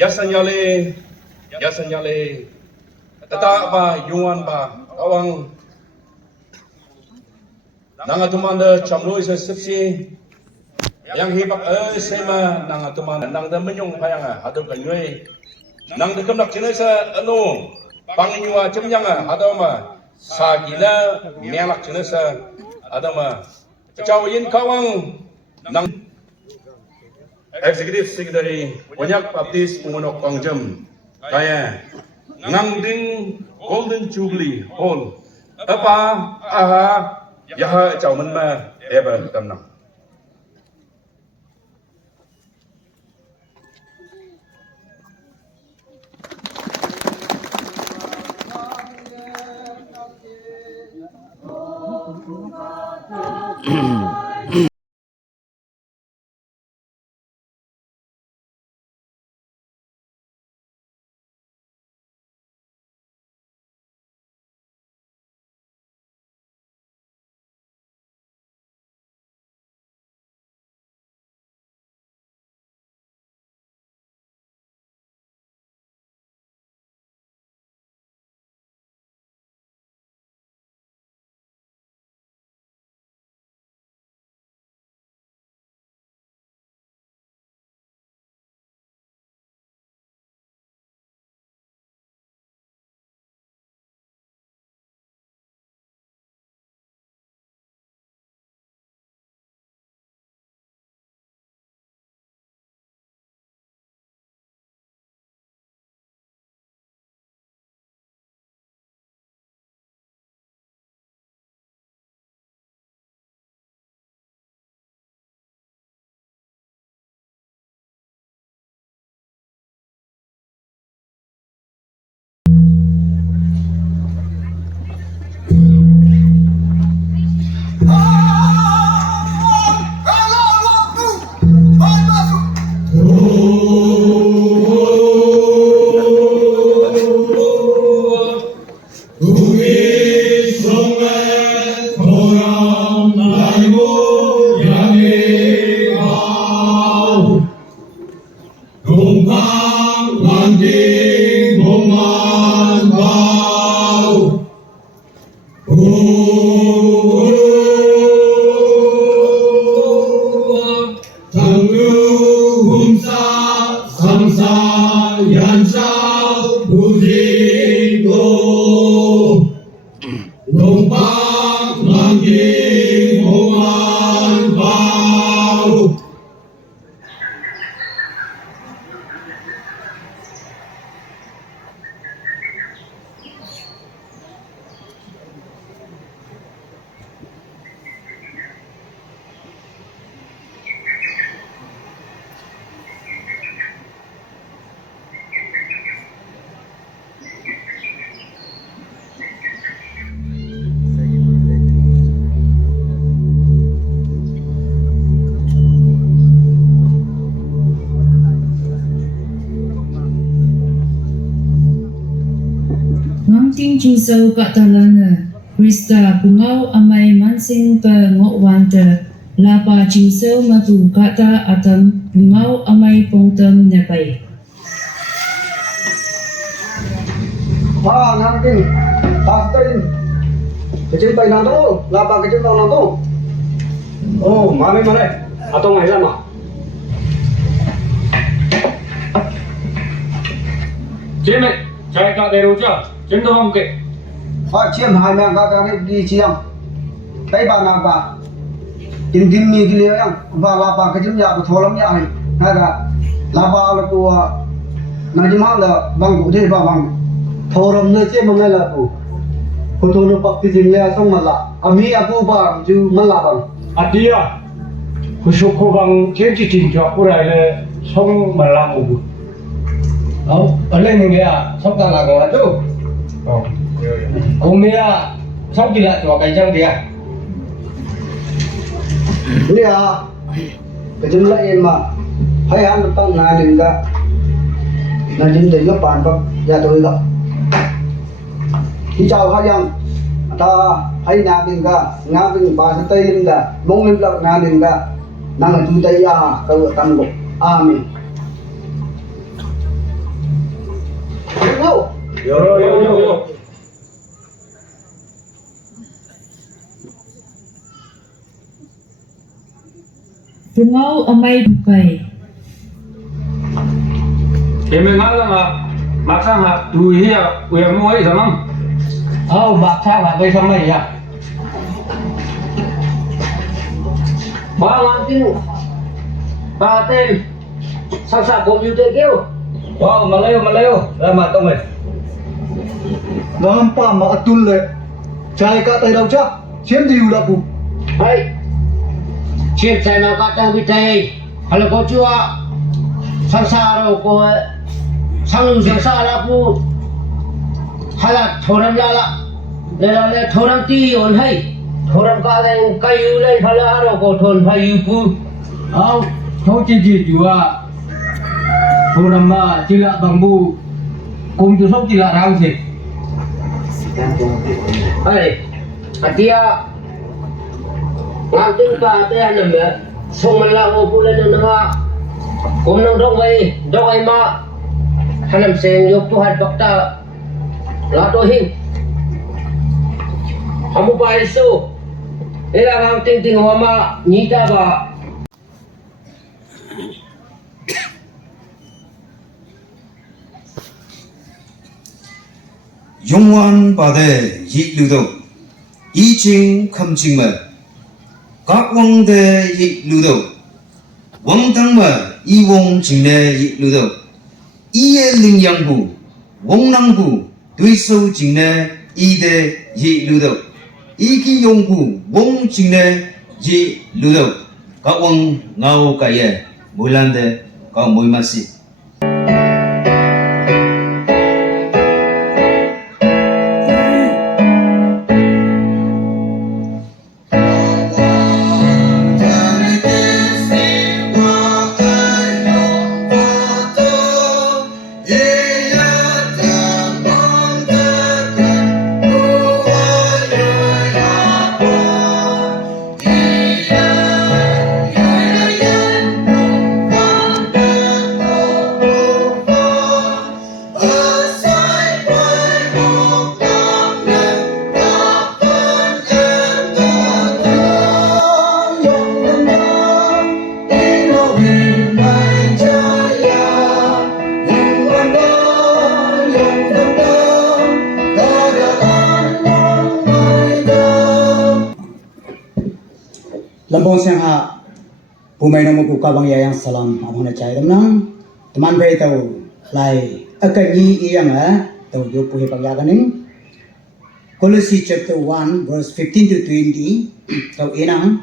Yasanyale, tata ba, yuan ba, awang nangatumanda chamlo isa sipsi, yang hibak sema nangatumanda nang damenyong payanga hadu kanyoi, nang dekamnak cina sa ano, panginyua cemnyanga hadu ma, sagina mialak cina sa hadu ma, cawayin kawang nang Executive Secretary Wanyak Baptist Umunok Pangjem kaya ngangding Golden Jubilee Hall apa aha yaha chawman ma eba tamna Ting Jusau kat talana, Krista bungau amai mansing pengok wanta, lapa Jusau matu kata atam bungau amai pongtem nepai. Nanti, pastiin, kecil pai nanto, lapa kecil tau nanto. Oh, mami mana? Atau nggak sama? Cime, saya kat deruja. Chúng tôi không kịp. Chiêm hai mẹ các đi chiêm. Cái bà nào bà in kim mi kia yang và là bà cái chim nhà của thổ lắm nhà này hay là bà là của nói chung là bằng cụ thể bà bằng thổ lắm nơi chiêm bằng là của thổ nó bạc cái gì là xong mà là ami aku bà chứ mà là bằng Adia, của số cô bằng trên chỉ trình cho cô này là xong mà làm một ở lên mình nghe xong ta là gọi là chú. Cô mẹ xong chỉ là cho cái chân kìa. Ini cái chim lại mà hay ăn tao này đừng cả là chim để nó bàn vào nhà tôi gặp đi chào hai yang ta hay nhà đừng cả nhà đừng bà sẽ tây đừng cả mong lên là nhà đừng cả năng là chúng tây câu tăng bộ amen Yo. Yo. Bungau amai bukai. Em ngã ra mà sang hạt đùi hia quyền mua ấy sao không? Bạc sao là bây giờ mày à? Ba lang tin ba tên sao sao cũng như thế kêu Wow, Malayo. Lama tao mày. Nampak mak atul le. Cai kat tai dau cha. Chiếm điều là phụ. hay chuyện sai mà các trang bị thay hay là có chưa sang xa rồi có sang lưng sang xa là phụ hay là thổ nam la là thổ nam ti ổn hay thổ nam ca lên cây yêu lên hay là rồi có thôn hay yêu phụ Thôi chỉ chùa. Thôi mà chỉ là bằng bu. Cùng chú sốc chỉ là rau gì? hay dia ngang tin pa te anh em song man la o pu lên na cũng nang dong ai mà anh em xem yok tu hat bakta la to hin hamu pa isu era ngang tin tin ho ma ni ta ba 용원 바대 이루도 이징 컴징머 각왕대 이루도 왕당머 이봉 직내 이루도 이예링양부 왕랑부 đối 직내 이대 이루도 이기용부 왕 직내 이루도 각왕 나오가예 몰란데 각 모이마시 Lambong siang ha. Pumai nama buka bang yang salam abang na cai nang. Teman bay tau lai akan yi yang tau yo puhe bang ya kaning. Colossae chapter 1 verse 15 to 20 tau enang.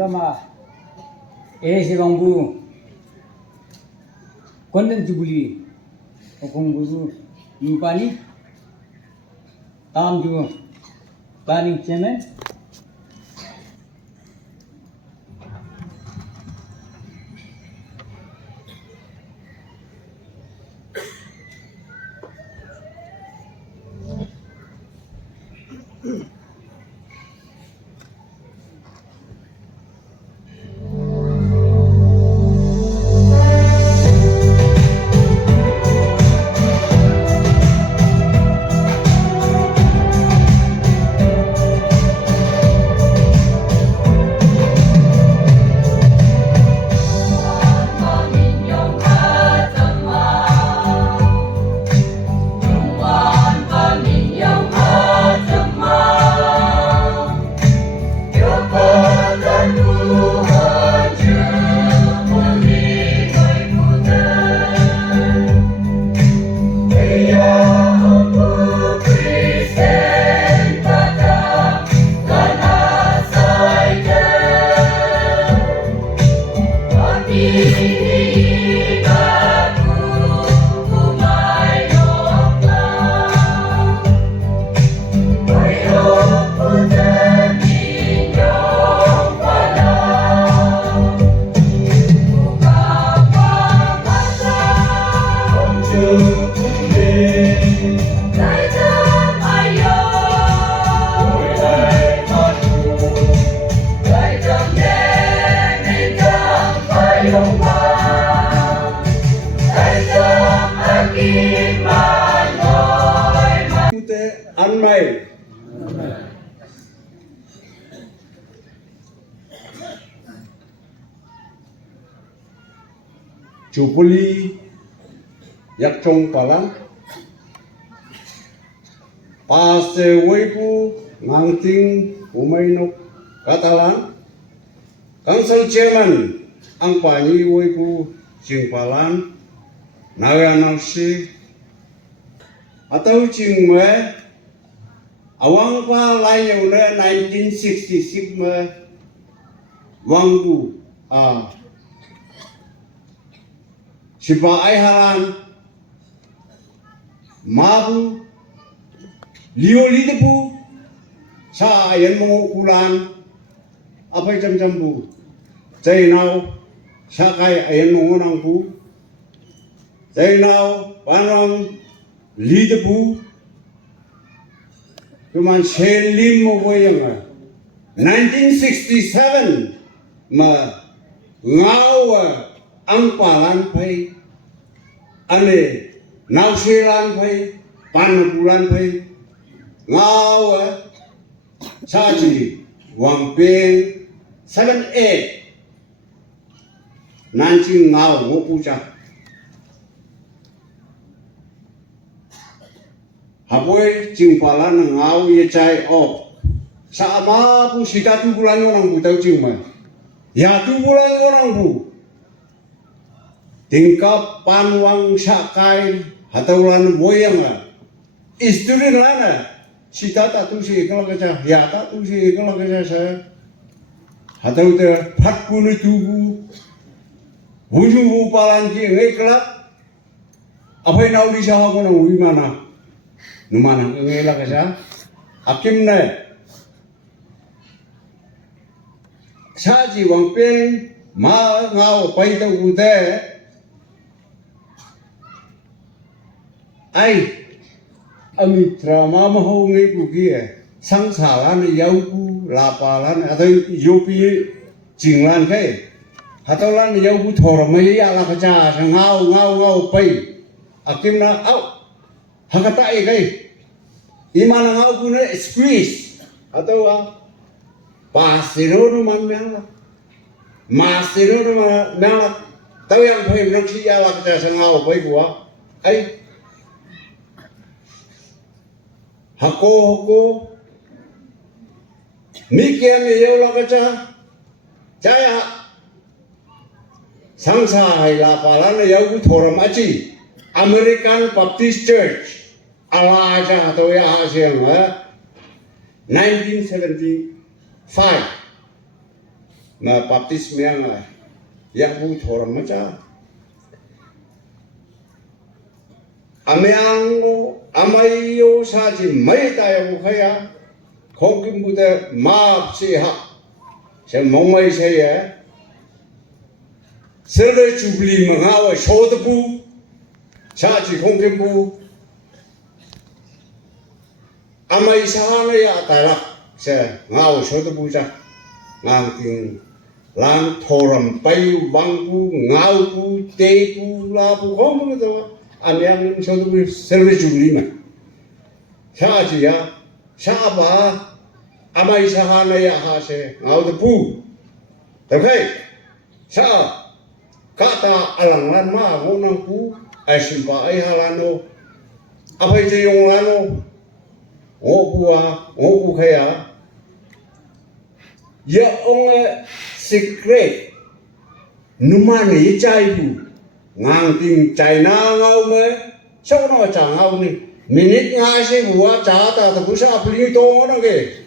Gama si bangbu Konden tibuli okong guru impani tam juga paling cemen Anmai Jupuli yak trong palang pase weipu ngangting umainok katalan council chairman ang pani weipu jingpalan naganangsi atau jingme awang pa lain ne 1966 me wanggu sipa ai halan mabu liu lidepu sa ayan mo kulan apa jam bu cai nau sa kai ayan mo nang bu cai nau panong lidepu cuman selim mo boyang 1967 ma ngau ang palan pai ane nau selan pai pan bulan pai ngau saji wang peng 78 nanjing ngau ngopuja Hapoy jingpalan ngau ye chai op sama pu sita tu bulan orang bu tau jingma ya tu bulan orang bu tingkap panwang sakai hataulan boyang istri lana sita tak tu si kalau kerja ya tak tu si kalau kerja saya hatau ter pat punu tubu buju bu palan jing kelak apa yang nak di sawah pun nak mana numana ngela kerja akim na saji wang pen ma ngau pai tau ute ai ami trauma ma ho ngai ku kia sang salan yau ku lapalan atau yopi jinglan kai hatolan yau ku thor mai ya la kacha ngau pai akim na au hakata ai kai imana ngau ku ne squeeze atau pasiro no man mela masiro no mela tau yang pai nak si ya la kacha ngau pai gua ai hako mikia me yau la kacha jaya sangsa hai la palan yau ku thoram achi American Baptist Church alaja to ya asiang 1975 na Baptist miang yang ku thoram acha 아메앙고 아마이요 사지 마이다요 하야 거기 무대 마압시하 제 몽마이세에 서로 주블리 망하와 쇼드부 사지 공개부 아마이 사하나야 따라 제 ngao 쇼드부자 ngang lang thoram bay wangbu ngaubu tebu labu homo do amyang 쇼드부 서로 주블리만 사지야 사바 아마이 사하나야 하세 ngaubu 오케이 사 kata alang ma ngonang pu ai simpa ai halano apa itu yung lano ngopu kaya ya ong secret numan ni chai bu ngang ting chai na ngau me sao nó chả ngau ni minute nga se bua cha ta ta busa pli to na ke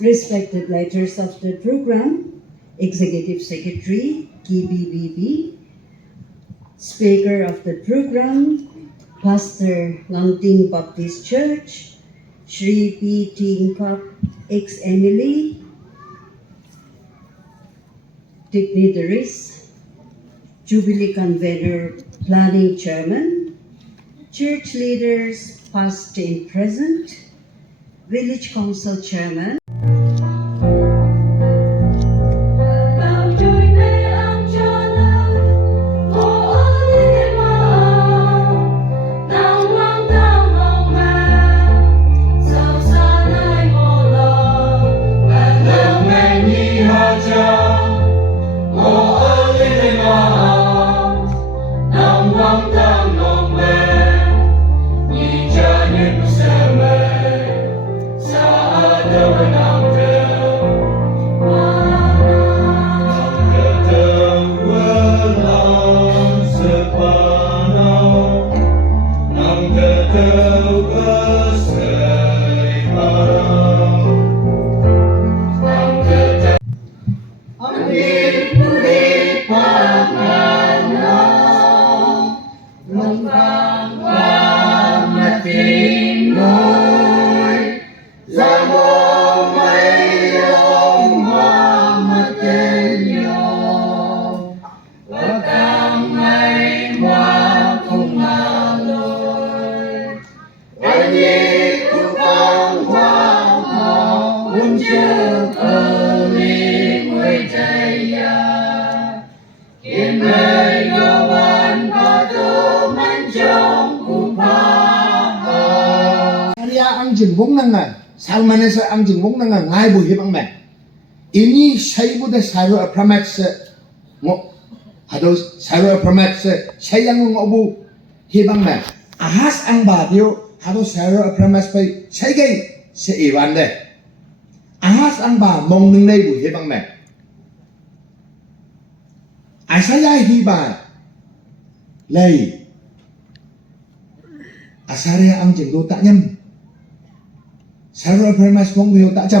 Respected leaders of the program, Executive Secretary, KBBB, Speaker of the program, Pastor Nangting Baptist Church, Shri P. Tingkap X. Emily, dignitaries, Jubilee Convener Planning Chairman, church leaders past and present, Village Council Chairman, 살만해서 앙징봉낭아 나이부 해방맨 이니 사이부대 사료 아프라마츠 뭐 하도 사료 아프라마츠 사양응 어부 해방맨 아하스 앙바디오 하도 사료 아프라마츠 바이 세계 세이완데 아하스 앙바 몽능 나이부 해방맨 아사야 히바 레이 아사리아 앙징도 따냠 Sarah Permas mong biyo ta cham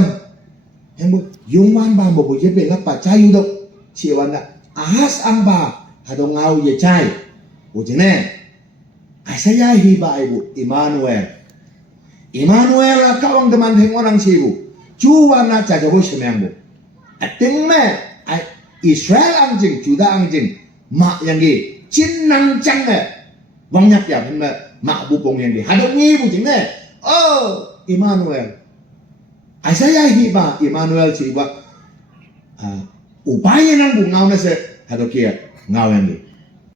yang bu yung man ba mo bu je be ngap pa chai yu dok chi wan na ahas ang ba hadong ngau ye chai bu je ne asaya hi ba ibu Emmanuel la kawang teman heng orang si bu chu wan na cha bu semang bu ating me Israel ang jing Juda ang jing ma yang gi chin nang chang ne wang nyap ya phen ma bu pong yang gi hadong ngi bu jing ne Emmanuel Isaiah hiba Emmanuel siwa upaya nang bu ngau na se hado kia ngau yang ni